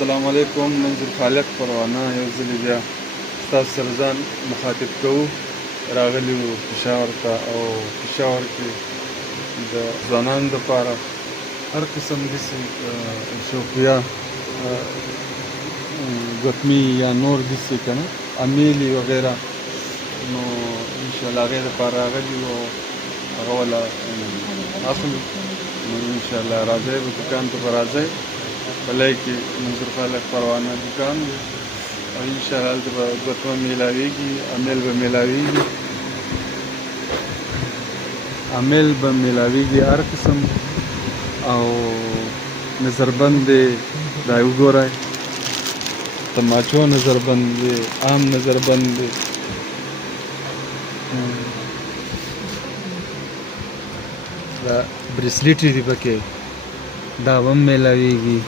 السلام علیکم. منظور خالق پروانه یو ځل بیا ستاسو سره ځان مخاطب کوو. راغلي وو پېښور ته او پېښور کې د ځوانانو دپاره هر قسم داسې شوقیه ګوتمي یا نور داسې که نه امیلې وغیره نو انشاءالله هغې دپاره راغلي وو او هغه والا اخلو. نو انشاءالله راځئ به دکان ته به راځئ. بلای کې منظور خالق پروانه دکان دی او انشاءالله هلته به ګوتمه میلاویږي، امیل به میلاویږي، امیل به میلاویږي هر قسم. او نظربند دی دا وګورئ، تماچو نظربند دی، عام نظربند دی، دا بریسلیټ دی پکې دا به هم میلاویږي.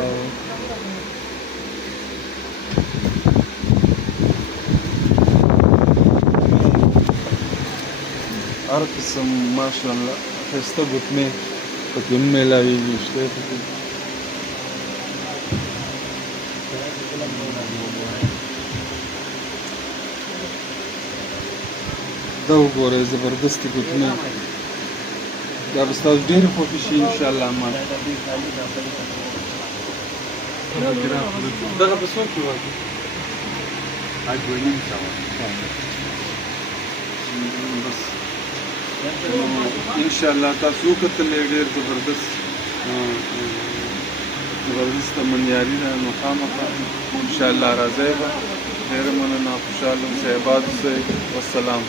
او هر قسم ماشاءالله ښایسته ګوتمې پکې هم میلاویږي، شته پکې. دا وګورئ زبردستې ګوتمې، دا به ستاسو ډېرې خوښې شي انشاءالله. امان دغه په څو کې ورکړو؟ بس انشاءالله تاسو وکتلې ډېر زبردسته منیاري ده. نو خامخا انشاءالله راځئ به. ډېره مننه، خوشحاله اوسئ، اباد اوسئ. والسلام.